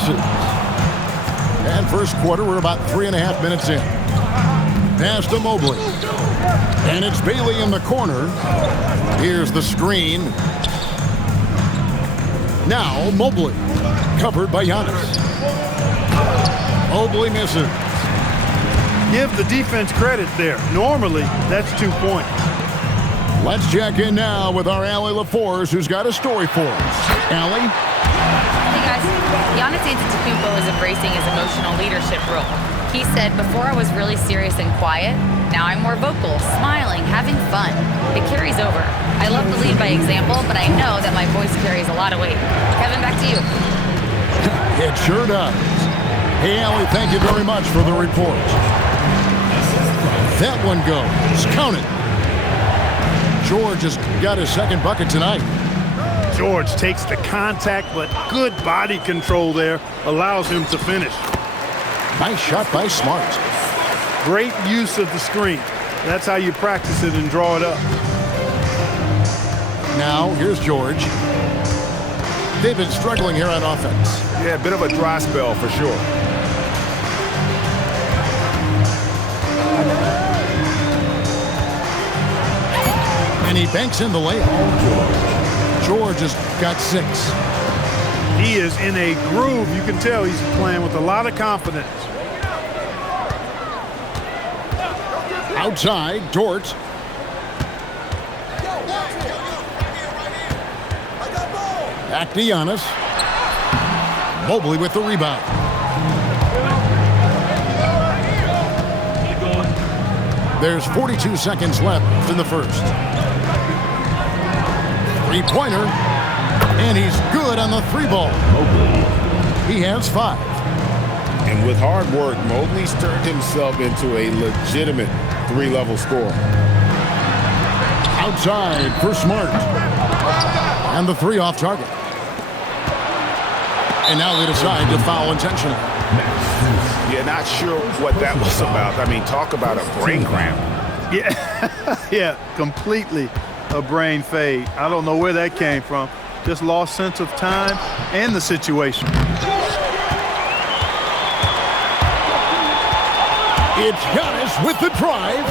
And first quarter, we're about 3.5 minutes in. Pass to Mobley. And it's Bailey in the corner. Here's the screen. Now Mobley. Covered by Giannis. Mobley misses. Give the defense credit there. Normally, that's 2 points. Let's check in now with our Allie LaForce, who's got a story for us. Allie? Hey guys, Giannis Antetokounmpo is embracing his emotional leadership role. He said, "Before I was really serious and quiet. Now I'm more vocal, smiling, having fun. It carries over. I love to lead by example, but I know that my voice carries a lot of weight." Kevin, back to you. It sure does. Hey, Allie, thank you very much for the report. That one goes. Count it. George has got his second bucket tonight. George takes the contact, but good body control there allows him to finish. Nice shot by Smart. Great use of the screen. That's how you practice it and draw it up. Now, here's George. They've been struggling here on offense. Yeah, a bit of a dry spell for sure. And he banks in the layup. George has got 6. He is in a groove. You can tell he's playing with a lot of confidence. Outside, Dort. Back to Giannis. Mobley with the rebound. There's 42 seconds left in the first. Three-pointer. And he's good on the 3-ball. He has 5. And with hard work, Mobley's turned himself into a legitimate 3-level scorer. Outside for Smart. And the 3 off target. And now they decide to foul intentionally. Yeah, not sure what that was about. I mean, talk about a brain cramp. Yeah, yeah, completely a brain fade. I don't know where that came from. Just lost sense of time and the situation. It's Giannis with the drive.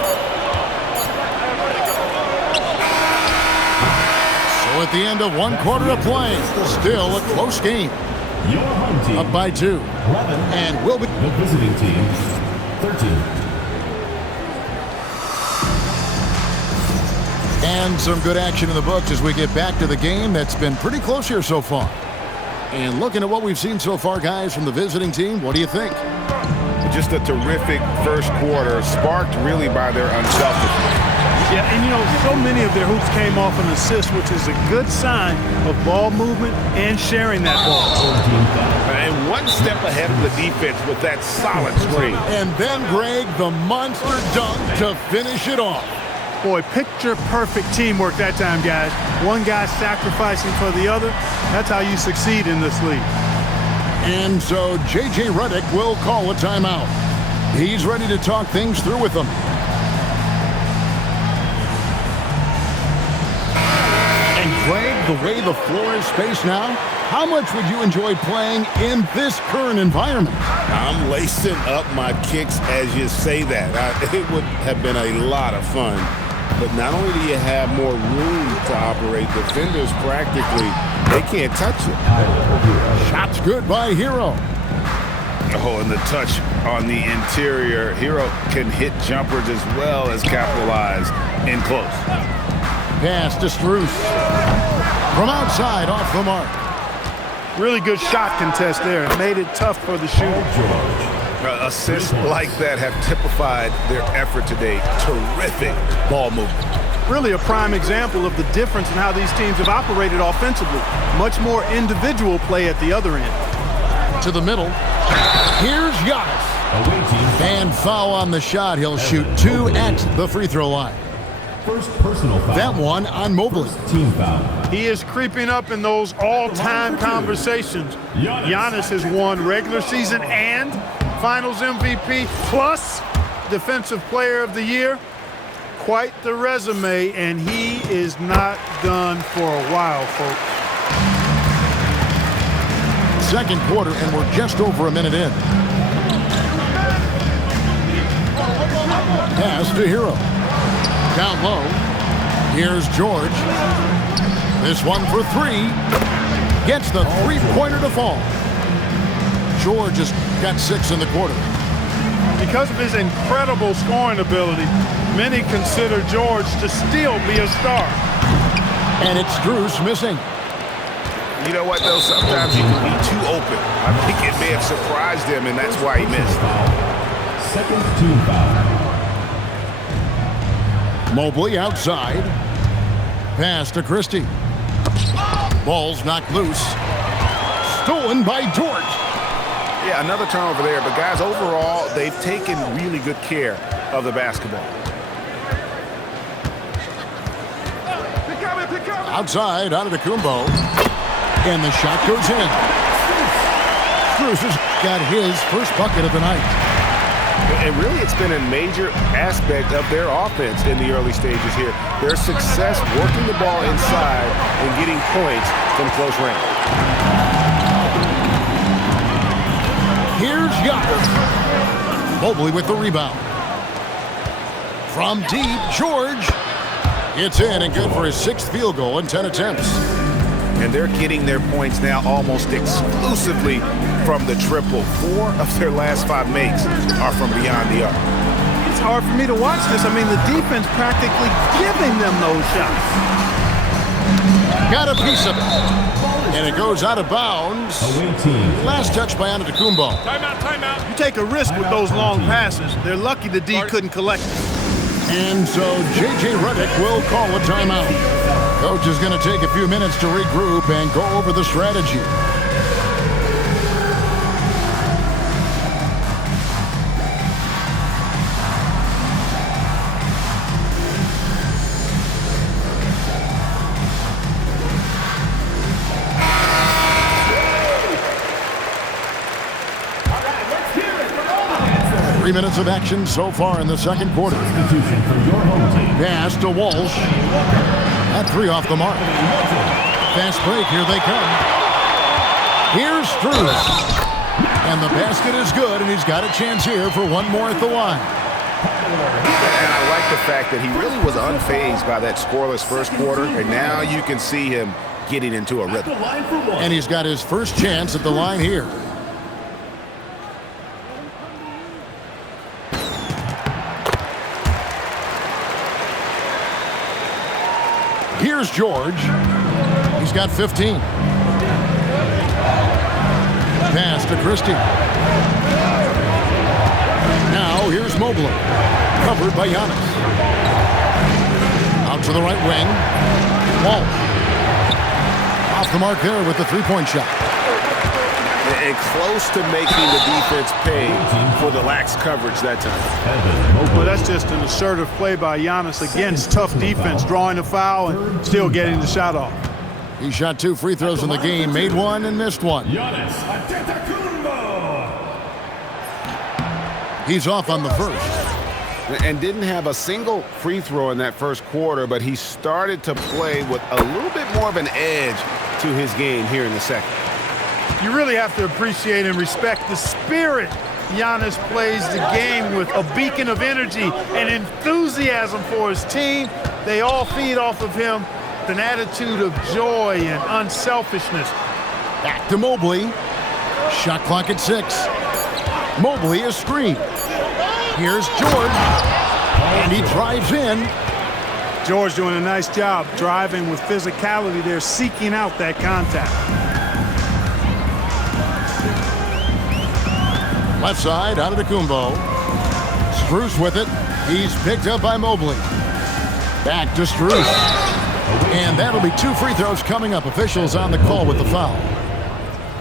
So at the end of 1 quarter of play, still a close game. Your home team Up by 2. 11, And will be the visiting team 13. And some good action in the books as we get back to the game that's been pretty close here so far. And looking at what we've seen so far, guys, from the visiting team, what do you think? Just a terrific first quarter, sparked really by their unselfishness. Yeah, and you know, so many of their hoops came off an assist, which is a good sign of ball movement and sharing that ball. And one step ahead of the defense with that solid screen. And then, Greg, the monster dunk to finish it off. Boy, picture-perfect teamwork that time, guys. One guy sacrificing for the other. That's how you succeed in this league. And so J.J. Redick will call a timeout. He's ready to talk things through with them. And Greg, the way the floor is spaced now, how much would you enjoy playing in this current environment? I'm lacing up my kicks as you say that. It would have been a lot of fun. But not only do you have more room to operate, defenders practically, they can't touch it. Shots good by Hero. Oh, and the touch on the interior. Hero can hit jumpers as well as capitalize in close. Pass to Strus. From outside, off the mark. Really good shot contest there. It made it tough for the shooter. Assists like that have typified their effort today. Terrific ball movement. Really a prime example of the difference in how these teams have operated offensively. Much more individual play at the other end. To the middle. Here's Giannis. And foul on the shot. He'll shoot 2 at the free throw line. First personal foul. That one on Mobley. Team foul. He is creeping up in those all-time conversations. Giannis has won regular season and Finals MVP plus Defensive Player of the Year. Quite the resume, and he is not done for a while, folks. second quarter, and we're just over a minute in. Pass to Hero. Down low. Here's George. This one for three. Gets the three-pointer to fall. George has got 6 in the quarter. Because of his incredible scoring ability, many consider George to still be a star. And it's Strus missing. You know what, though? Sometimes you can be too open. I think it may have surprised him, and that's why he missed. Second team foul. Mobley outside. Pass to Christie. Ball's knocked loose. Stolen by George. Yeah, another turnover there. But, guys, overall, they've taken really good care of the basketball. Outside, Antetokounmpo. And the shot goes in. Strus has got his first bucket of the night. And really, it's been a major aspect of their offense in the early stages here. Their success working the ball inside and getting points from close range. Here's Giannis. Mobley with the rebound. From deep, George. It's in and good for his 6th field goal in 10 attempts. And they're getting their points now almost exclusively from the triple. 4 of their last 5 makes are from beyond the arc. It's hard for me to watch this. I mean, the defense practically giving them those shots. Got a piece of it. And it goes out of bounds. Last touch by Antetokounmpo. Timeout. You take a risk with those long passes. They're lucky the D couldn't collect it. And so J.J. Redick will call a timeout. Coach is going to take a few minutes to regroup and go over the strategy. 3 minutes of action so far in the second quarter. Pass to Walsh. That 3 off the mark. Fast break, here they come. Here's Strus. And the basket is good, and he's got a chance here for one more at the line. And I like the fact that he really was unfazed by that scoreless first quarter, and now you can see him getting into a rhythm. And he's got his first chance at the line here. Here's George. He's got 15. Pass to Christie. Now here's Mobley. Covered by Giannis. Out to the right wing. Walsh. Off the mark there with the three-point shot. And close to making the defense pay for the lax coverage that time. Well, that's just an assertive play by Giannis against tough defense, drawing a foul and still getting the shot off. He shot 2 free throws in the game, made 1 and missed 1. He's off on the first. And didn't have a single free throw in that first quarter, but he started to play with a little bit more of an edge to his game here in the second. You really have to appreciate and respect the spirit Giannis plays the game with, a beacon of energy and enthusiasm for his team. They all feed off of him with an attitude of joy and unselfishness. Back to Mobley. Shot clock at 6. Mobley is screened. Here's George. And he drives in. George doing a nice job driving with physicality there, seeking out that contact. Left side, Antetokounmpo. Strus with it. He's picked up by Mobley. Back to Strus. And that'll be 2 free throws coming up. Officials on the call with the foul.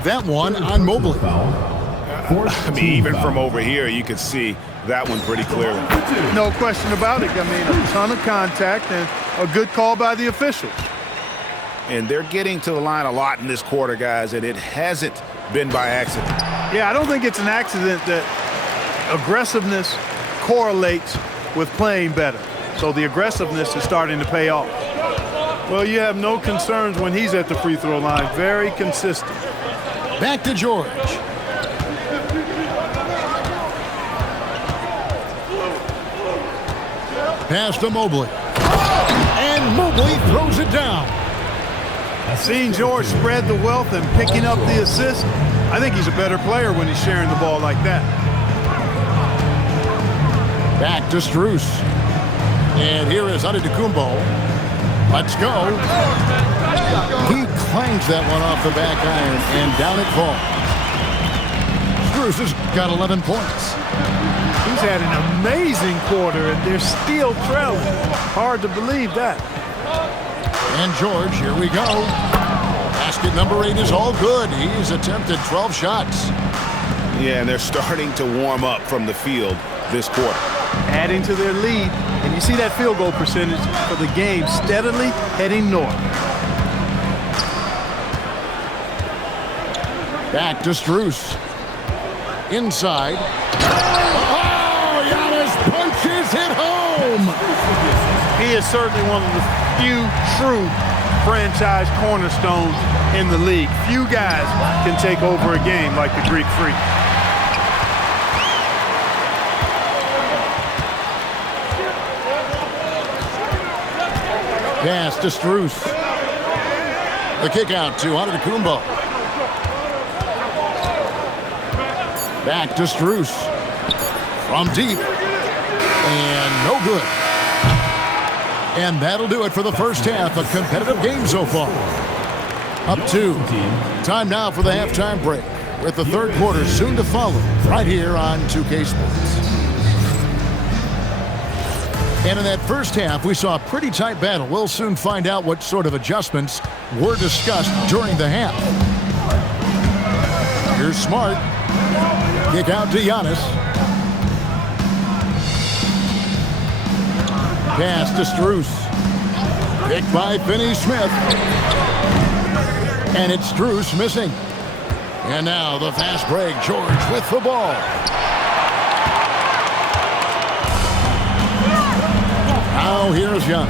That one on Mobley. I mean, even from over here, you can see that one pretty clearly. No question about it. I mean, a ton of contact and a good call by the officials. And they're getting to the line a lot in this quarter, guys, and it hasn't been by accident. Yeah, I don't think it's an accident that aggressiveness correlates with playing better. So the aggressiveness is starting to pay off. Well, you have no concerns when he's at the free throw line. Very consistent. Back to George. Pass to Mobley. And Mobley throws it down. Seeing George spread the wealth and picking up the assist, I think he's a better player when he's sharing the ball like that. Back to Strus. And here is Antetokounmpo. Let's go. He clangs that one off the back iron, and down it falls. Strus has got 11 points. He's had an amazing quarter, and they're still trailing. Hard to believe that. And George, here we go. Basket number 8 is all good. He's attempted 12 shots. Yeah, and they're starting to warm up from the field this quarter. Adding to their lead, and you see that field goal percentage for the game steadily heading north. Back to Strus. Inside. Oh, Giannis punches it home. He is certainly one of the few true franchise cornerstones in the league. Few guys can take over a game like the Greek Freak. Pass to Strus. The kick out to Antetokounmpo. Back to Strus. From deep. And no good. And that'll do it for the first half. A competitive game so far. Up 2. Time now for the halftime break, with the third quarter soon to follow right here on 2K Sports. And in that first half, we saw a pretty tight battle. We'll soon find out what sort of adjustments were discussed during the half. Here's Smart. Kick out to Giannis. Pass to Strus. Picked by Finney-Smith. And it's Strus missing. And now the fast break. George with the ball. Now here's Giannis.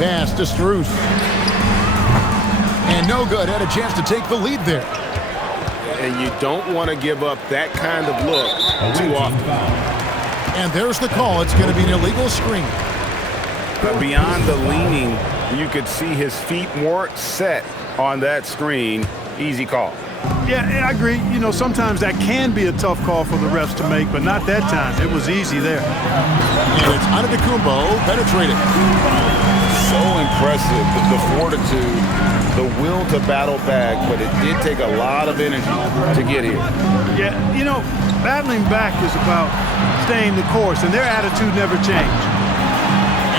Pass to Strus. And no good. Had a chance to take the lead there. And you don't want to give up that kind of look too often. And there's the call. It's going to be an illegal screen. Beyond the leaning, you could see his feet weren't set on that screen. Easy call. Yeah, I agree. You know, sometimes that can be a tough call for the refs to make, but not that time. It was easy there. And it's Antetokounmpo penetrating. So impressive, the fortitude, the will to battle back, but it did take a lot of energy to get here. Yeah, you know, battling back is about staying the course, and their attitude never changed.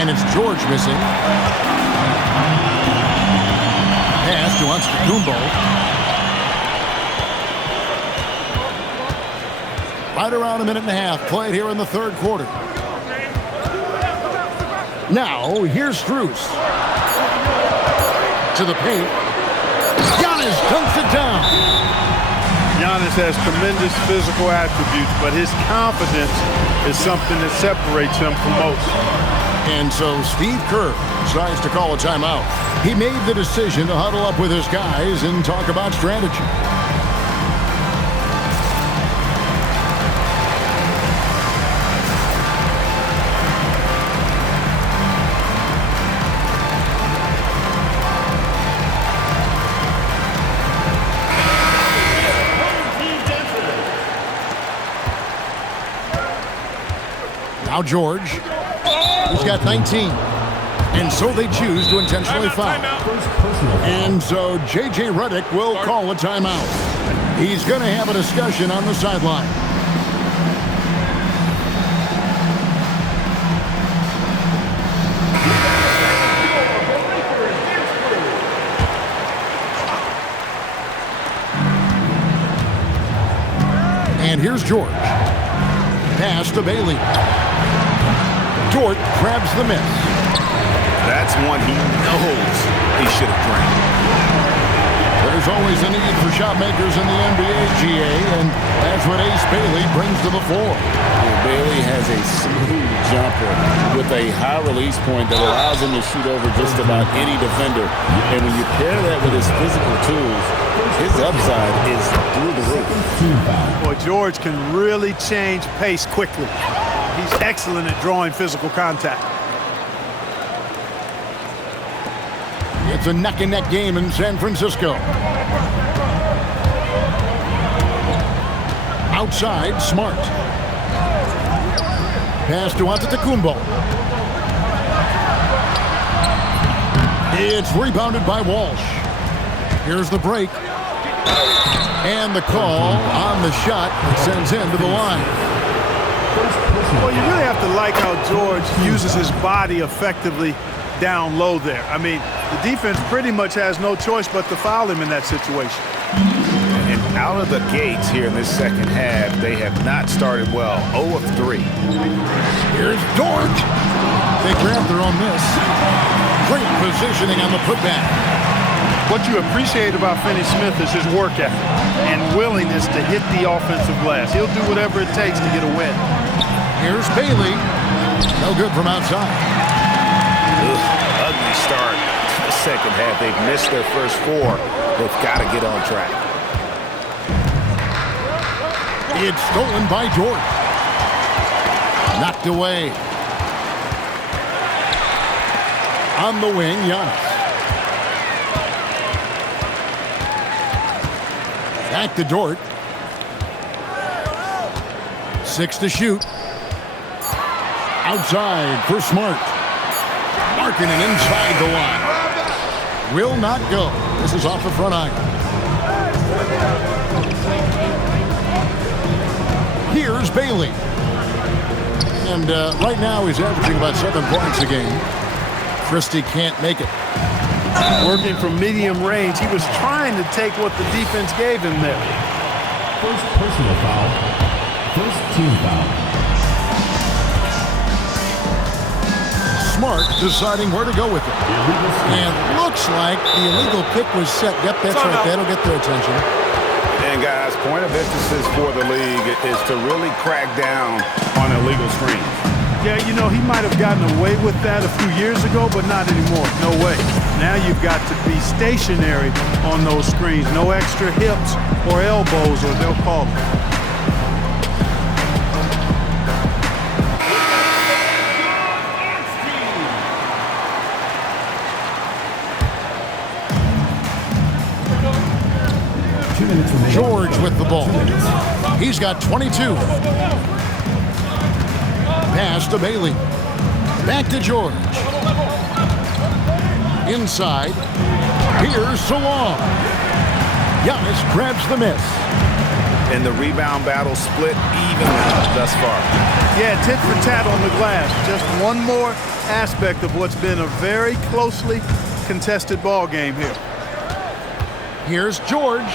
And it's George missing. Pass to Antetokounmpo. Right around a minute and a half played here in the third quarter. Now, here's Strus. To the paint. Giannis dunks it down. Giannis has tremendous physical attributes, but his confidence is something that separates him from most. And so Steve Kerr decides to call a timeout. He made the decision to huddle up with his guys and talk about strategy. Now George, he's got 19. And so they choose to intentionally foul. And so J.J. Redick will call a timeout. He's going to have a discussion on the sideline. And here's George. Pass to Bailey. Dort grabs the miss. That's one he knows he should have drained. there's always a need for shot makers in the NBA, GA, and that's what Ace Bailey brings to the floor. Bailey has a smooth jumper with a high release point that allows him to shoot over just about any defender. And when you pair that with his physical tools, his upside is through the roof. Boy, George can really change pace quickly. He's excellent at drawing physical contact. It's a neck-and-neck game in San Francisco. Outside, Smart. Pass to Antetokounmpo. It's rebounded by Walsh. Here's the break. And the call on the shot that sends him to the line. Well, you really have to like how George uses his body effectively down low there. I mean, the defense pretty much has no choice but to foul him in that situation. And out of the gates here in this second half, they have not started well. 0 of 3. Here's Dort. They grab their own miss. Great positioning on the putback. What you appreciate about Finney Smith is his work ethic and willingness to hit the offensive glass. He'll do whatever it takes to get a win. Here's Bailey. No good from outside. Ugly start to the second half. They've missed their first 4. They've got to get on track. It's stolen by Jordan. Knocked away. On the wing, Giannis. Back to Dort. 6 to shoot. Outside for Smart. Markkanen inside the line. Will not go. This is off the front iron. Here's Bailey. And right now he's averaging about 7 points a game. Christie can't make it. Working from medium range, he was trying to take what the defense gave him there. First personal foul. First team foul. Smart deciding where to go with it. And looks like the illegal kick was set. Yep, that's right. That'll get their attention. And guys, point of emphasis for the league is to really crack down on illegal screens. Yeah, you know, he might have gotten away with that a few years ago, but not anymore. No way. Now you've got to be stationary on those screens. No extra hips or elbows, or they'll call it. George with the ball. He's got 22. Pass to Bailey. Back to George. Inside. Here's Salon. Giannis grabs the miss. And the rebound battle split evenly thus far. Yeah, tit for tat on the glass. Just one more aspect of what's been a very closely contested ball game here. Here's George.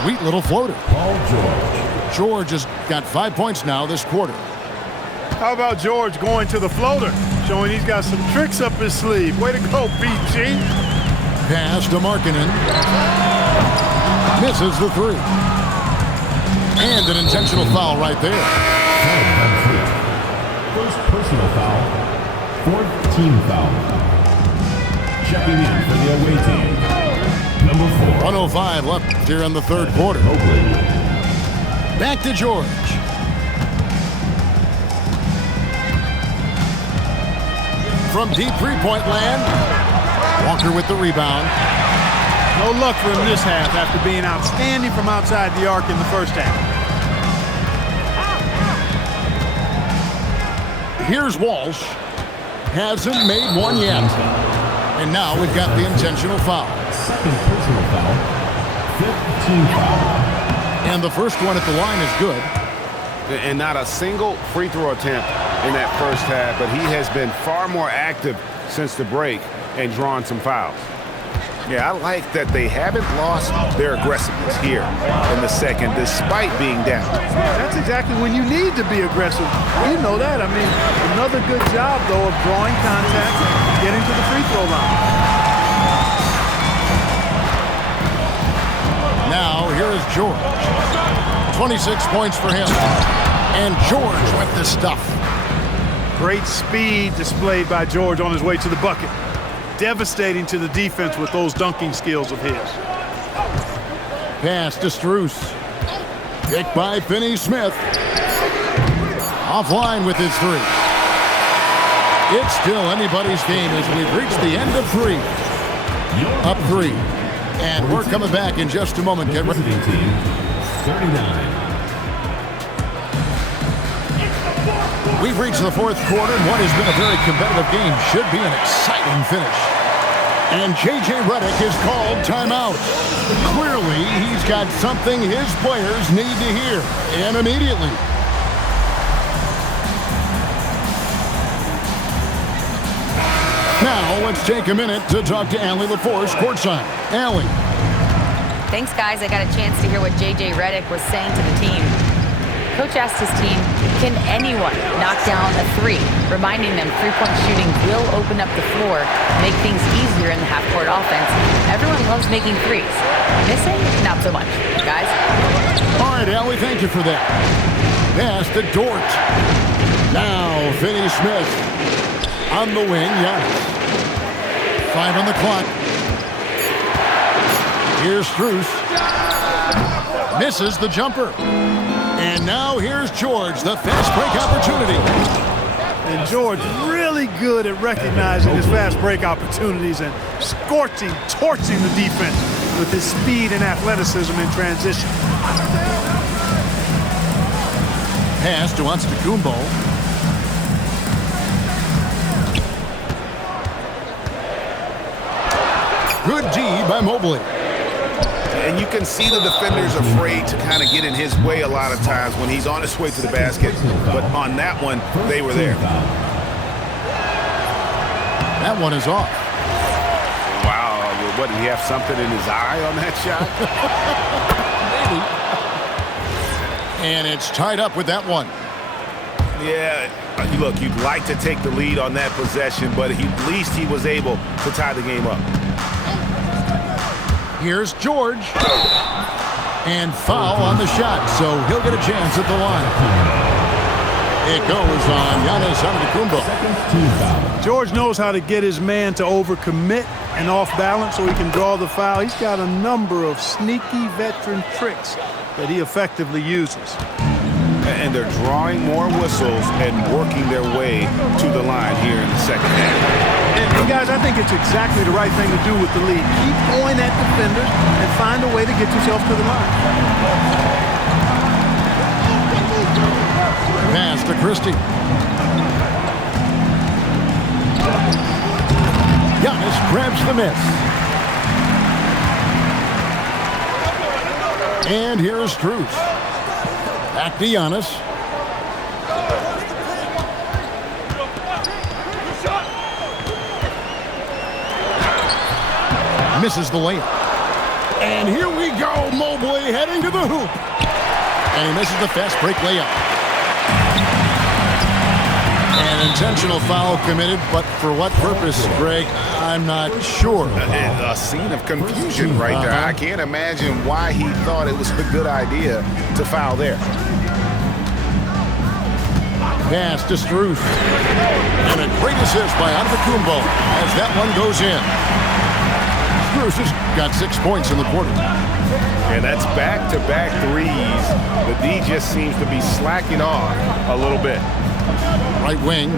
Sweet little floater. Paul George. George has got 5 points now this quarter. How about George going to the floater, showing he's got some tricks up his sleeve. Way to go, PG. Pass to Markkanen. Misses the 3. And an intentional foul right there. First personal foul. Fourth team foul. Checking in for the away team. Number 4. 105 left here in the third quarter. Back to George. From deep three-point land. Walker with the rebound. No luck for him this half after being outstanding from outside the arc in the first half. Here's Walsh. Hasn't made one yet. And now we've got the intentional foul. Second personal foul. Fifth team foul. And the first one at the line is good. And not a single free throw attempt in that first half, but he has been far more active since the break and drawn some fouls. Yeah, I like that they haven't lost their aggressiveness here in the second, despite being down. That's exactly when you need to be aggressive. You know that. I mean, another good job, though, of drawing contact, getting to the free throw line. 26 points for him. And George with the stuff. Great speed displayed by George on his way to the bucket. Devastating to the defense with those dunking skills of his. Pass to Strus. Picked by Finney-Smith. Offline with his three. It's still anybody's game as we've reached the end of three. Up three. And we're coming back in just a moment. Get ready. Team 39. We've reached the fourth quarter, and what has been a very competitive game should be an exciting finish. And J.J. Redick is called timeout. Clearly, he's got something his players need to hear, and immediately. Now, let's take a minute to talk to Allie LaForce courtside. Allie. Thanks, guys. I got a chance to hear what J.J. Redick was saying to the team. Coach asked his team, can anyone knock down a three? Reminding them three-point shooting will open up the floor, make things easier in the half-court offense. Everyone loves making threes. Missing? Not so much. Guys? All right, Allie, thank you for that. Pass to Dort. Now, Finney-Smith. On the wing, Giannis. 5 on the clock. Here's Strus. Misses the jumper. And now here's George, the fast break opportunity. And George really good at recognizing his fast break opportunities and torching the defense with his speed and athleticism in transition. Pass to Antetokounmpo. Good D by Mobley. And you can see the defenders afraid to kind of get in his way a lot of times when he's on his way to the basket. But on that one, they were there. That one is off. Wow. What, did he have something in his eye on that shot? Maybe. And it's tied up with that one. Yeah. Look, you'd like to take the lead on that possession, but at least he was able to tie the game up. Here's George. And foul on the shot, so he'll get a chance at the line. It goes on Giannis Antetokounmpo. George knows how to get his man to overcommit and off balance so he can draw the foul. He's got a number of sneaky veteran tricks that he effectively uses. And they're drawing more whistles and working their way to the line here in the second half. And guys, I think it's exactly the right thing to do with the lead. Keep going at defenders and find a way to get yourself to the line. Pass to Christie. Giannis grabs the miss. And here's Strus. Back to Giannis. Misses the layup. And here we go, Mobley heading to the hoop. And he misses the fast break layup. An intentional foul committed, but for what purpose, Greg, I'm not sure. A scene of confusion right there. I can't imagine why he thought it was a good idea to foul there. Pass to Strus. And a great assist by Antetokounmpo as that one goes in. Strus has got 6 points in the quarter. And that's back-to-back threes. The D just seems to be slacking off a little bit. Right wing.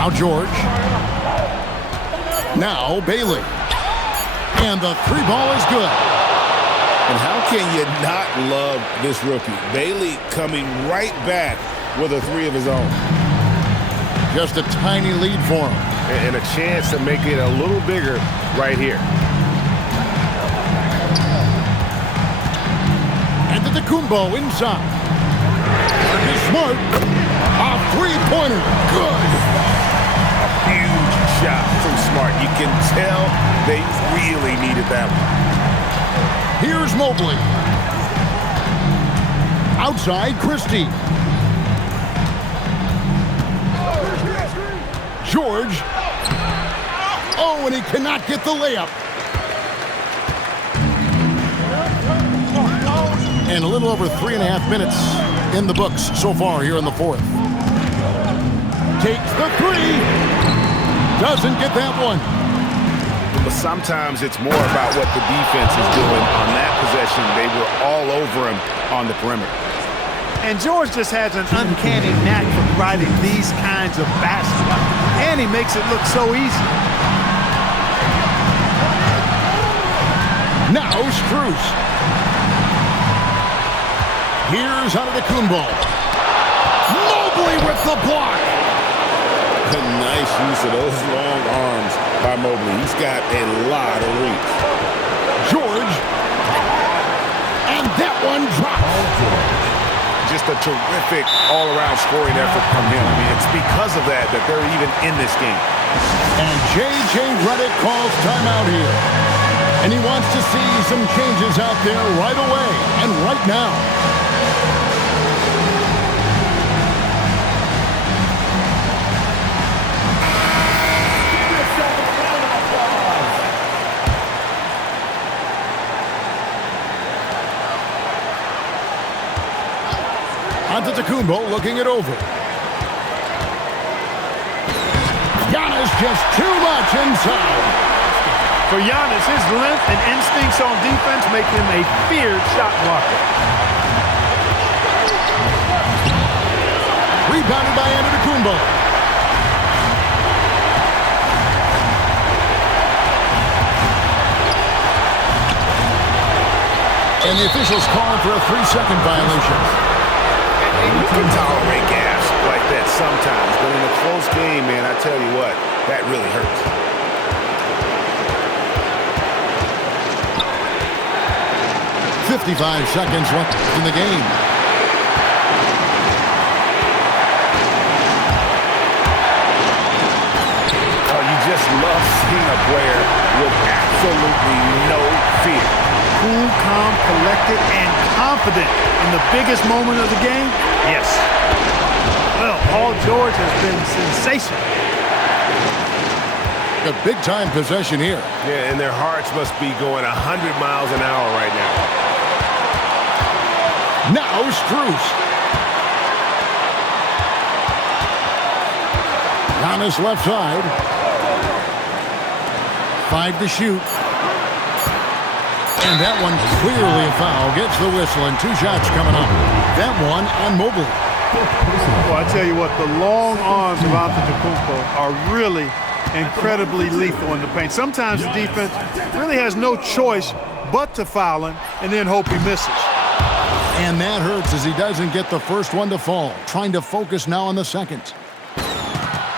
Now George. Now Bailey. And the three ball is good. And how can you not love this rookie? Bailey coming right back with a three of his own. Just a tiny lead for him. And a chance to make it a little bigger right here. And the Kumbo inside. Marcus Smart. A three-pointer. Good. A huge shot from Smart. You can tell they really needed that one. Here's Mobley. Outside, Christie. George. Oh, and he cannot get the layup. And a little over 3.5 minutes in the books so far here in the fourth. Takes the three. Doesn't get that one. But sometimes it's more about what the defense is doing on that possession. They were all over him on the perimeter. And George just has an uncanny knack for providing these kinds of baskets. And he makes it look so easy. Now Strus. Here's Antetokounmpo. Mobley with the block. A nice use of those long arms by Mobley. He's got a lot of reach. George. And that one drops. Just a terrific all-around scoring effort from him. I mean, it's because of that they're even in this game. And J.J. Redick calls timeout here. And he wants to see some changes out there right away and right now. Antetokounmpo looking it over. Giannis just too much inside. For Giannis, his length and instincts on defense make him a feared shot blocker. Rebounded by Antetokounmpo. And the officials calling for a 3-second violation. You can tolerate gas like that sometimes, but in a close game, man, I tell you what, that really hurts. .55 seconds left in the game. Oh, you just love seeing a player with absolutely no fear. Cool, calm, collected, and confident in the biggest moment of the game? Yes. Well, Paul George has been sensational. A big-time possession here. Yeah, and their hearts must be going 100 miles an hour right now. Now Strus. Giannis left side. 5 to shoot. And that one clearly a foul. Gets the whistle and 2 shots coming up. That one on Mobley. Well, I tell you what, the long arms of Antetokounmpo are really incredibly lethal in the paint. Sometimes the defense really has no choice but to foul him and then hope he misses. And that hurts as he doesn't get the first one to fall. Trying to focus now on the second.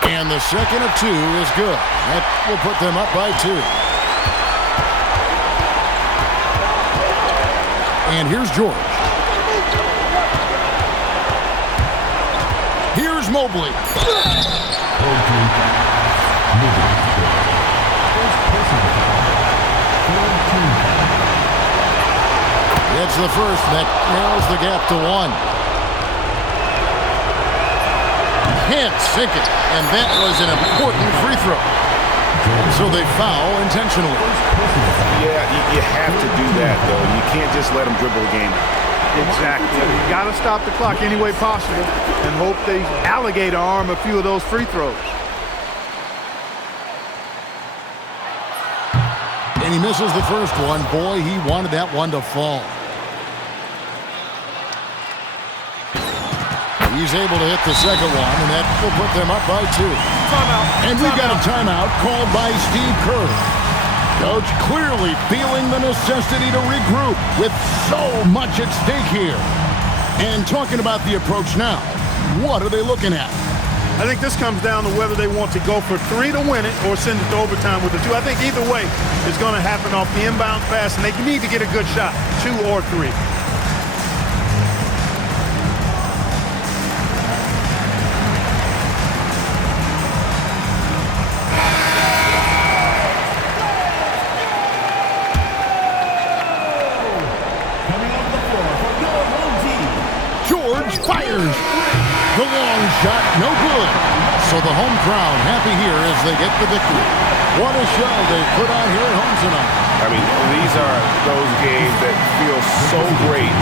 And the second of 2 is good. That will put them up by 2. And here's George. Here's Mobley. It's the first that narrows the gap to 1. Can't sink it, and that was an important free throw. So they foul intentionally. Yeah, you have to do that, though. You can't just let them dribble the game. Exactly. You got to stop the clock any way possible and hope they alligator arm a few of those free throws. And he misses the first one. Boy, he wanted that one to fall. He's able to hit the second one, and that will put them up by 2. Timeout. And we got a timeout called by Steve Kerr. Coach clearly feeling the necessity to regroup with so much at stake here. And talking about the approach now, what are they looking at? I think this comes down to whether they want to go for 3 to win it or send it to overtime with a 2. I think either way is going to happen off the inbound pass, and they need to get a good shot, 2 or 3. Fires. The long shot, no good. So the home crowd happy here as they get the victory. What a show they put on here at home tonight. I mean, these are those games that feel so great